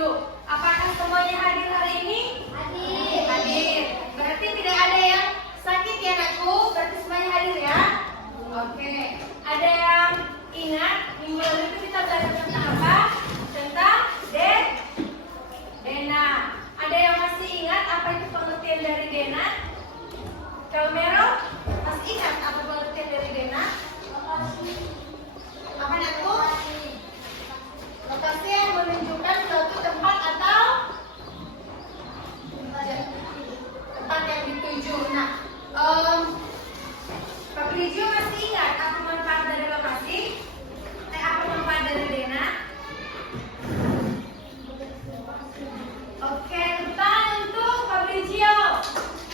dulu. Apakah semuanya hadir hari ini? Hadir. Hadir. Berarti tidak ada yang sakit ya anakku? Berarti semuanya hadir ya? Oke. Ada yang ingat minggu lalu itu kita belajar tentang apa? Tentang Dena. Ada yang masih ingat apa itu pengertian dari Dena? Kalau Mero masih ingat apa pengertian dari Dena? Apa anakku? Lokasi yang menunjukkan suatu tempat atau tempat yang dituju. Nah, Pak Rizio masih ingat apa manfaat dari lokasi? Apa manfaat dari Dena? Oke, tentang untuk Pak Rizio.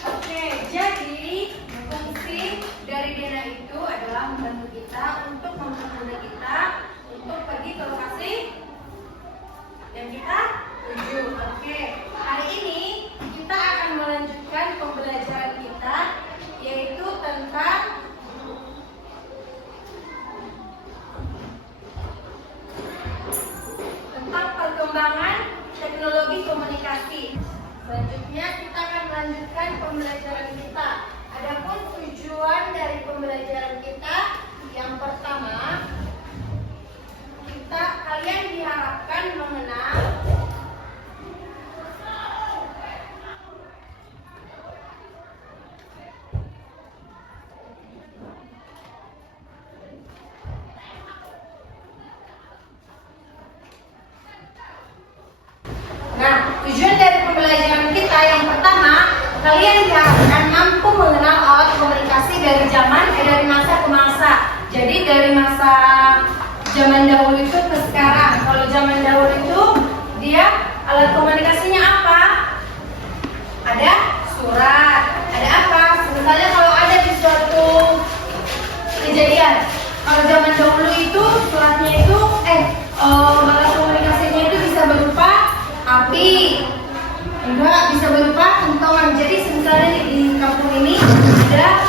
Oke, jadi fungsi dari Dena itu adalah membantu kita untuk mempermudah kita untuk pergi ke lokasi yang kita tuju. Oke, hari ini kita akan melanjutkan pembelajaran kita, yaitu tentang perkembangan teknologi komunikasi. Selanjutnya kita akan melanjutkan pembelajaran kita. Adapun tujuan dari pembelajaran kita, yang pertama, kalian diharapkan mengenal tujuan dari pembelajaran kita yang pertama, kalian diharapkan mampu mengenal alat komunikasi dari masa ke masa. Jadi dari masa zaman dahulu itu ke sekarang. Kalau zaman dahulu itu dia alat komunikasinya apa? Ada surat, ada apa? Misalnya kalau ada di suatu kejadian, kalau zaman dahulu itu suratnya itu alat komunikasinya itu bisa berupa api, enggak bisa berupa kentongan. Jadi misalnya di kampung ini ada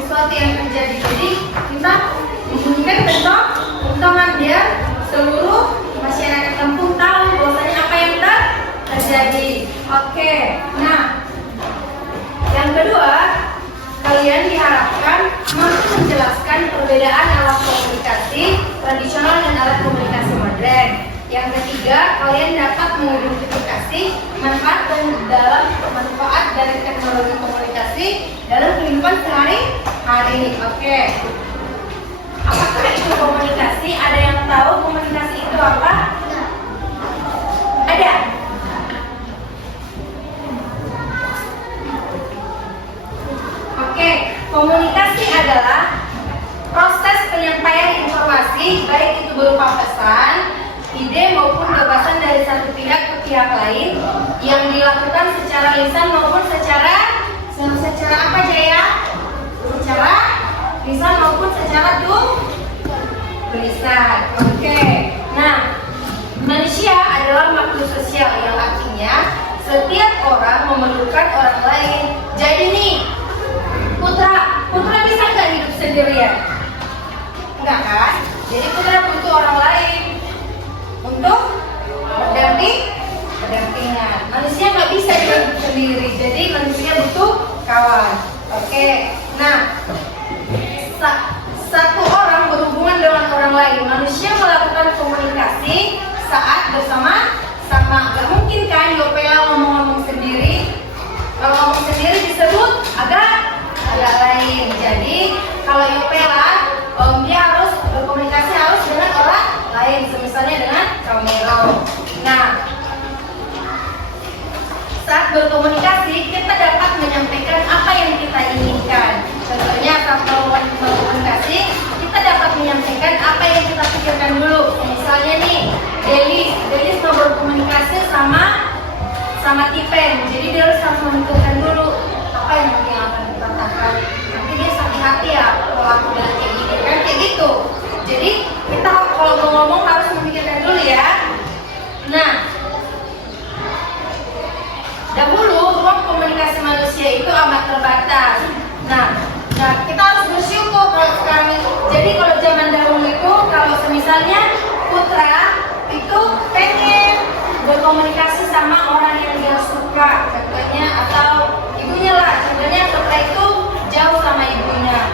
sesuatu yang terjadi. Jadi kita membunyikan kentongan biar seluruh masyarakat kampung tahu bahwasanya apa yang terjadi. Oke. Nah, yang kedua, kalian diharapkan mampu menjelaskan perbedaan alat komunikasi tradisional dan alat komunikasi modern. Yang ketiga, kalian dapat mengidentifikasi manfaat dari teknologi komunikasi dalam kehidupan sehari-hari. Oke. Apakah itu komunikasi? Ada yang tahu komunikasi itu apa? Ada? Oke, komunikasi adalah proses penyampaian informasi, baik itu berupa pesan, ide maupun gagasan dari satu pihak ke pihak lain yang dilakukan secara lisan maupun secara apa Jaya? Secara lisan maupun secara tulisan. Oke. Nah, manusia adalah makhluk sosial yang artinya setiap orang memerlukan orang lain. Jadi nih, Putra bisa nggak hidup sendirian? Enggak kan? Jadi Putra butuh orang lain untuk berdampingan. Manusia nggak bisa hidup sendiri, jadi manusia butuh kawan. Oke. Nah, satu orang berhubungan dengan orang lain. Manusia melakukan komunikasi saat bersama-sama. Gak mungkin kan Yopela ngomong sendiri. Kalau ngomong sendiri disebut agak lain. Jadi kalau Yopela dia harus berkomunikasi dengan orang lain, misalnya dengan Romero. Nah, saat berkomunikasi kita dapat menyampaikan apa yang kita inginkan. Contohnya saat berkomunikasi kita dapat menyampaikan apa yang kita pikirkan dulu. Misalnya nih, Delis mau berkomunikasi sama Tipen. Jadi dia harus memikirkan dulu apa yang akan dikatakan. Nanti dia sakit hati ya kalau aku bilang kayak gini kan, kayak gitu. Jadi kita kalau mau ngomong harus memikirkan dulu ya. Nah, dahulu ruang komunikasi manusia itu amat terbatas. Nah, kita harus bersyukur kalau sekarang itu. Jadi kalau zaman dahulu itu, kalau misalnya Putra itu berkomunikasi sama orang yang dia suka, contohnya, atau ibunya lah, contohnya Putra itu jauh sama ibunya,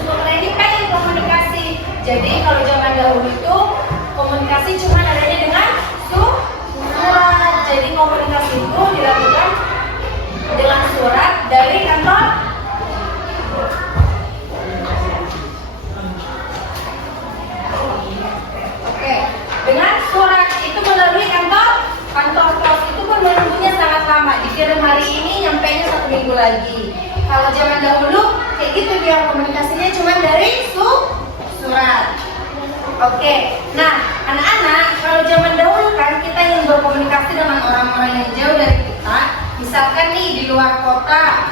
Putra ini pengen komunikasi. Jadi kalau zaman dahulu itu komunikasi cuma adanya dengan surat. Jadi komunikasi itu dilakukan dengan surat dari kantor. Oke, dengan surat itu melalui kantor pos. Itu pun menunggunya sangat lama. Dikirim hari ini, nyampainya 1 minggu lagi. Kalau zaman dahulu kayak gitu dia komunikasinya cuma dari surat. Oke, nah anak-anak, kalau zaman dahulu kan kita ingin berkomunikasi dengan orang-orang yang jauh dari kita, misalkan nih di luar kota,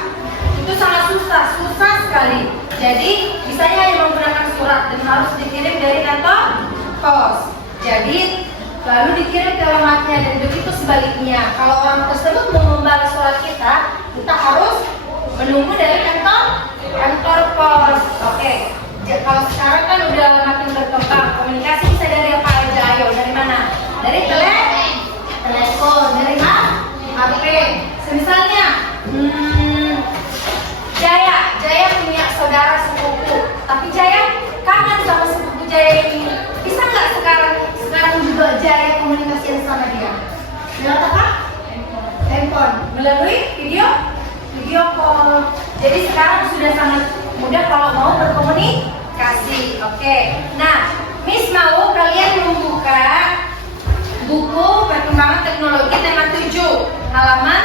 itu sangat susah sekali. Jadi bisanya hanya menggunakan surat dan harus dikirim dari kantor pos. Jadi lalu dikirim ke alamatnya, dan begitu sebaliknya. Kalau orang tersebut mau membalas surat kita, kita harus menunggu dari kantor pos. Oke. Kalau sekarang kan udah makin berkembang, komunikasi bisa dari apa aja. Ayo, dari mana? Dari telepon, dari HP. Misalnya, Jaya punya saudara sepupu, tapi Jaya kangen sama sepupu Jaya ini. Bisa nggak sekarang juga Jaya komunikasi sama dia? Lewat apa? Handphone. Melalui video call. Jadi sekarang sudah sangat mudah kalau mau berkomunikasi. Oke. Nah, Miss mau kalian membuka buku perkembangan teknologi tema 7 halaman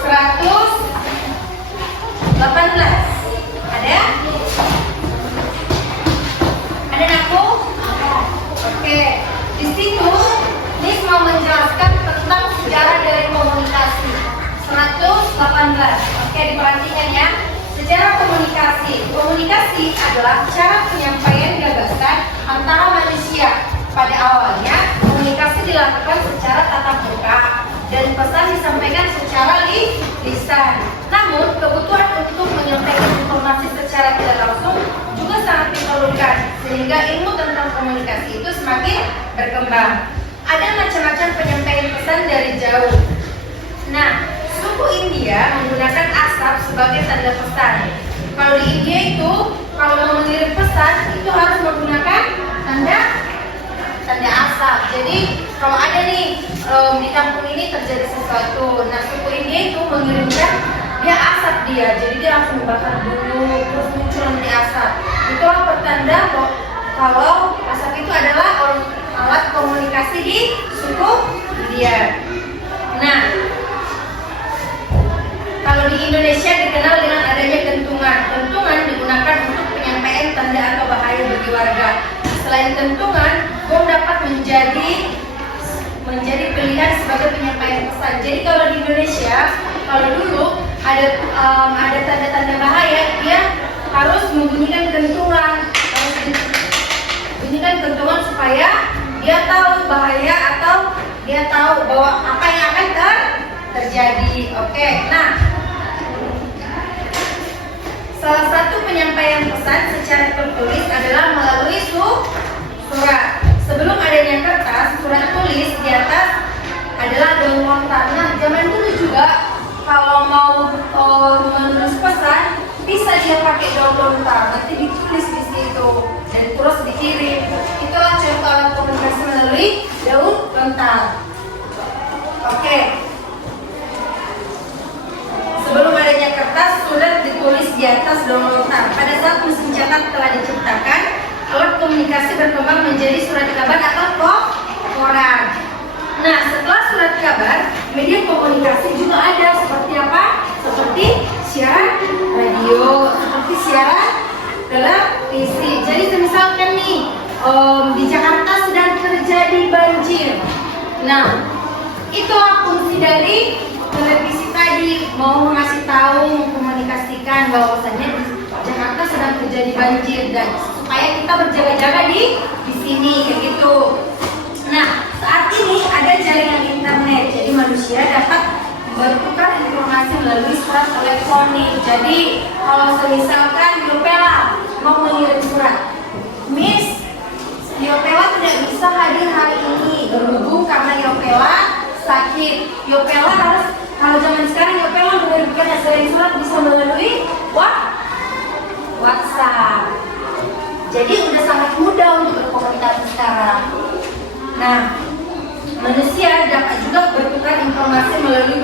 118. Ada? Ada aku? Oke. Di situ Miss mau menjelaskan tentang sejarah dari komunikasi. 118. Oke, diperhatikan ya. Sejarah komunikasi. Komunikasi adalah cara penyampaian gagasan antara manusia. Pada awalnya, komunikasi dilakukan secara tatap muka dan pesan disampaikan secara lisan. Namun, kebutuhan untuk menyampaikan informasi secara tidak langsung juga sangat diperlukan, sehingga ilmu tentang komunikasi itu semakin berkembang. Ada macam-macam penyampaian pesan dari jauh. Nah, suku India menggunakan asap sebagai tanda pesan. Kalau di India itu, kalau mau mengirim pesan itu harus menggunakan tanda asap. Jadi kalau ada nih di kampung ini terjadi sesuatu, nah suku India itu mengirimkan dia asap dia. Jadi dia langsung membakar dulu, terus muncul nanti asap. Itulah pertanda kalau asap itu adalah alat komunikasi di suku India. Nah, kalau di Indonesia dikenal dengan adanya kentungan. Kentungan digunakan untuk penyampaian tanda atau bahaya bagi warga. Selain kentungan, bom dapat menjadi pilihan sebagai penyampaian pesan. Jadi kalau di Indonesia, kalau dulu ada tanda-tanda bahaya, dia harus membunyikan kentungan. Bunyikan kentungan supaya dia tahu bahaya atau dia tahu bahwa apa yang akan terjadi. Oke, nah, salah satu penyampaian pesan secara tertulis adalah melalui surat. Sebelum adanya kertas, surat tulis di atas adalah daun lontar. Nah, zaman dulu juga kalau mau menulis pesan bisa dia pakai daun lontar. Nanti ditulis di situ dan terus dikirim. Itulah contoh alat komunikasi melalui daun lontar. Oke. Sebelum adanya kertas, surat ditulis di atas daun lontar. Pada saat mesin cetak telah diciptakan, alat komunikasi berkembang menjadi surat kabar atau koran. Nah, setelah surat kabar, media komunikasi juga ada seperti apa? Seperti siaran radio, seperti siaran televisi. Jadi misalkan nih, di Jakarta sedang terjadi banjir. Nah, itulah fungsi dari televisi tadi, mau mengasih tahu, mengkomunikasikan bahwasannya di Jakarta sedang terjadi banjir dan supaya kita berjaga-jaga di sini kayak gitu. Nah, saat ini ada jaringan internet, jadi manusia dapat bertukar informasi melalui surat elektronik. Jadi kalau misalkan Yopela mau mengirim surat, Miss Yopela tidak bisa hadir hari ini berhubung karena Yopela sakit. Yopela harus, kalau zaman sekarang Yopela menerbitkan SLA surat bisa melalui WhatsApp. Jadi udah sangat mudah untuk berkomunikasi sekarang. Nah, manusia dapat juga bertukar informasi melalui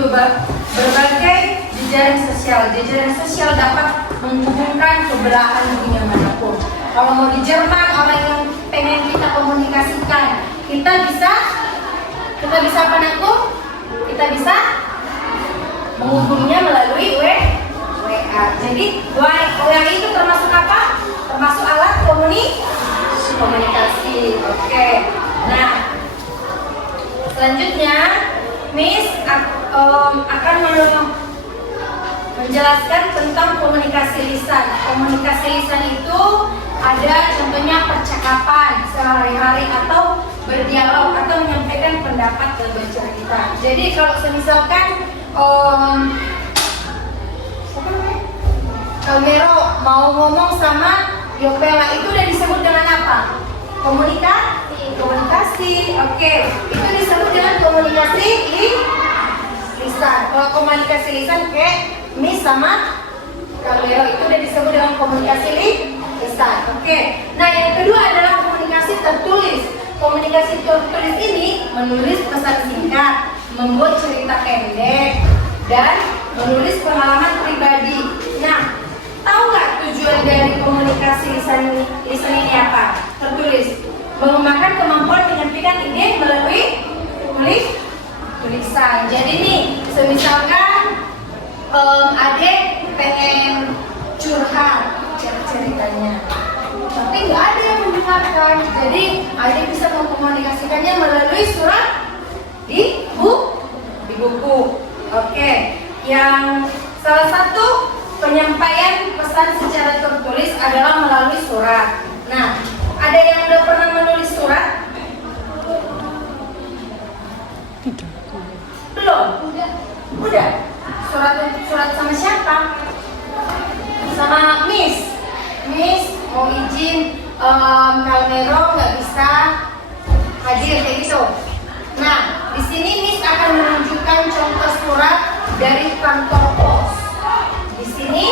berbagai jejaring sosial. Jejaring sosial dapat menghubungkan kebelahan dunia manapun. Kalau mau di Jerman, orang yang pengen kita komunikasikan, kita bisa apa Nakku? Kita bisa menghubunginya melalui WA. Jadi WA itu termasuk apa? Termasuk alat komunikasi. Oke. Nah, selanjutnya Miss akan menjelaskan tentang komunikasi lisan. Komunikasi lisan itu ada contohnya percakapan sehari-hari atau berdialog atau menyampaikan pendapat dan bercerita. Jadi kalau misalkan Mero mau ngomong sama Yopela itu udah disebut dengan apa? Komunikasi. Oke. Itu disebut dengan komunikasi lisan. Kalau komunikasi lisan kayak Miss sama Mero itu udah disebut dengan komunikasi lisan. Oke. Nah, yang kedua adalah komunikasi tertulis. Komunikasi tertulis ini menulis pesan singkat, membuat cerita pendek, dan menulis pengalaman pribadi. Nah, tahu nggak tujuan dari komunikasi lisan ini apa? Tertulis. Mengembangkan kemampuan menyampaikan ide melalui tulisan. Jadi nih, misalkan adek pengen curhat ceritanya, tapi nggak ada yang mendengarkan. Jadi adek bisa mengkomunikasikannya melalui surat di buku. Oke. Yang salah satu penyampaian pesan secara tertulis adalah melalui surat. Nah, ada yang udah pernah menulis surat? Belum? Udah. Surat sama siapa? Sama Miss mau izin Kalmero nggak bisa hadir kayak gitu. Nah, di sini Miss akan menunjukkan contoh surat dari kantor pos. Di sini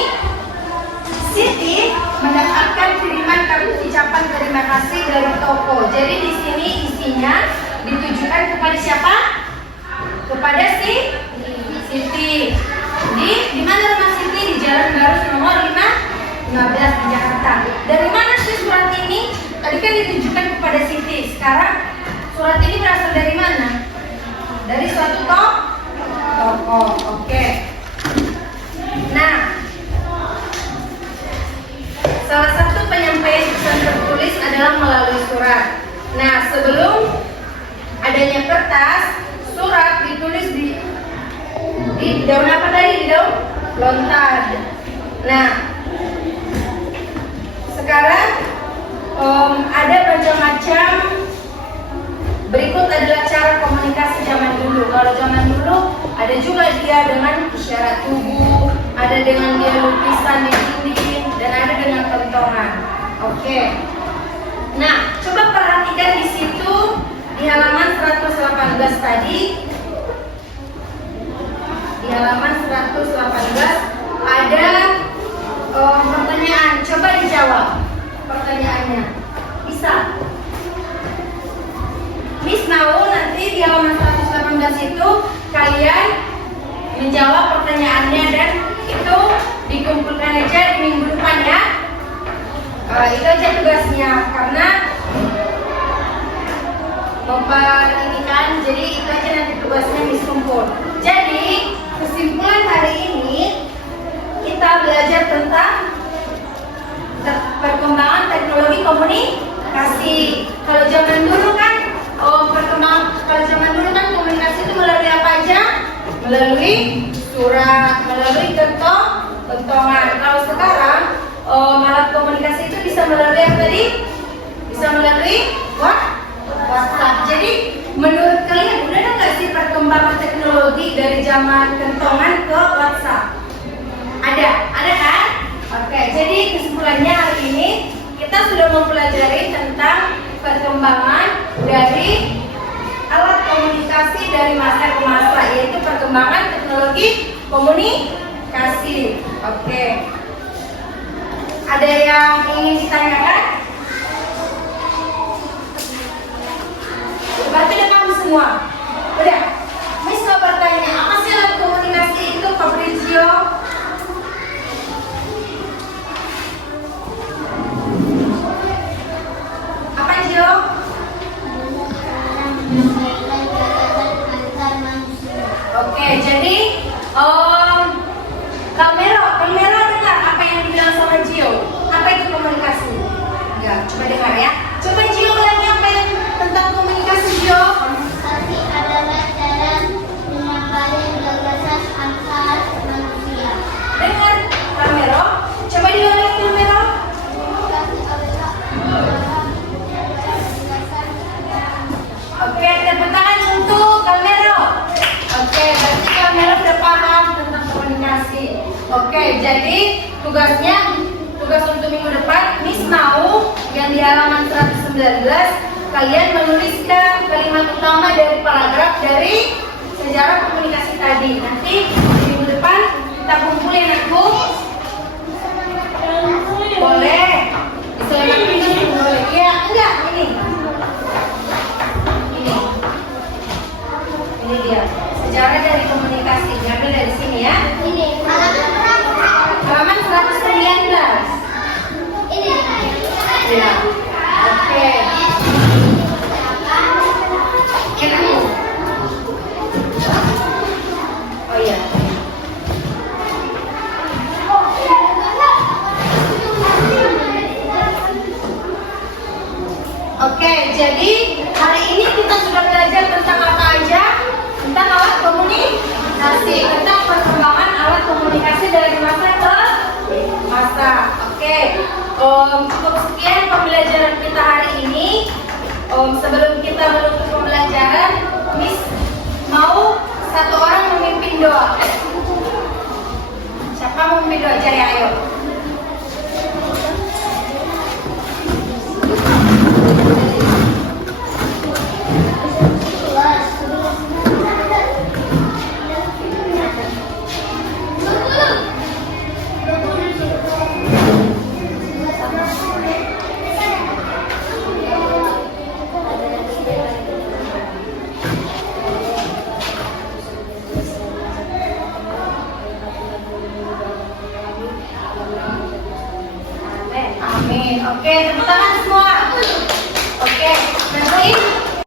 Siti mendapatkan kiriman kartu ucapan terima kasih dari toko. Jadi di sini isinya ditujukan kepada siapa? Kepada Siti. Di mana rumah Siti? Di Jalan Garus nomor 15 di Jakarta. Dari mana sih surat ini? Tadi kan ditujukan kepada Siti. Sekarang surat ini berasal dari mana? Dari suatu toko. Oke. Nah, salah satu penyampaian pesan tertulis adalah melalui surat. Nah, sebelum adanya kertas, surat ditulis di daun apa tadi? Di daun lontar. Nah, sekarang ada macam-macam. Berikut adalah cara komunikasi zaman dulu. Kalau zaman dulu ada juga dia dengan isyarat tubuh, ada dengan dia lukisan di dinding, dan ada dengan kentongan. Oke. Nah, coba perhatikan di situ di halaman 118 tadi. Di halaman 118 ada pertanyaan. Coba dijawab pertanyaannya. Bisa? Miss mau nanti di halaman 118 itu kalian menjawab pertanyaannya dan itu dikumpulkan aja di minggu depan ya. Itu aja tugasnya karena memperinikan, jadi itu aja nanti tugasnya Miss kumpul. Jadi kesimpulan hari ini kita belajar tentang perkembangan teknologi komunikasi. Kalau zaman dulu kan komunikasi itu melalui apa aja? Melalui surat, melalui kentongan. Kalau sekarang alat komunikasi itu bisa melalui apa tadi? Bisa melalui WhatsApp. Jadi menurut kalian udah nggak sih perkembangan teknologi dari zaman kentongan ke WhatsApp? Ada kan? Oke, jadi kesimpulannya hari ini kita sudah mempelajari tentang perkembangan dari alat komunikasi dari masa ke masa. perkembangan teknologi komunikasi. Oke. Ada yang ingin ditanyakan? Berarti udah paham semua? Udah? Miss mau bertanya, apa sih alat komunikasi itu, Fabrizio? Apa, Jo? Oke, jadi kamera dengar apa yang dibilang sama Gio? Apa itu komunikasi? Enggak, coba dengar ya. Coba Gio ulangi apa yang tentang komunikasi, Gio? Komunikasi adalah cara menyampaikan gagasan antar manusia. Dengar kamera. Coba diulangi kamera. Komunikasi adalah cara menyampaikan gagasan antar manusia. Oke, tepuk tangan untuk kamera. Oke, berarti kamera udah paham tentang komunikasi. Oke, jadi tugas untuk minggu depan, Miss mau yang di halaman 119 kalian menuliskan kalimat utama dari paragraf dari sejarah komunikasi tadi. Nanti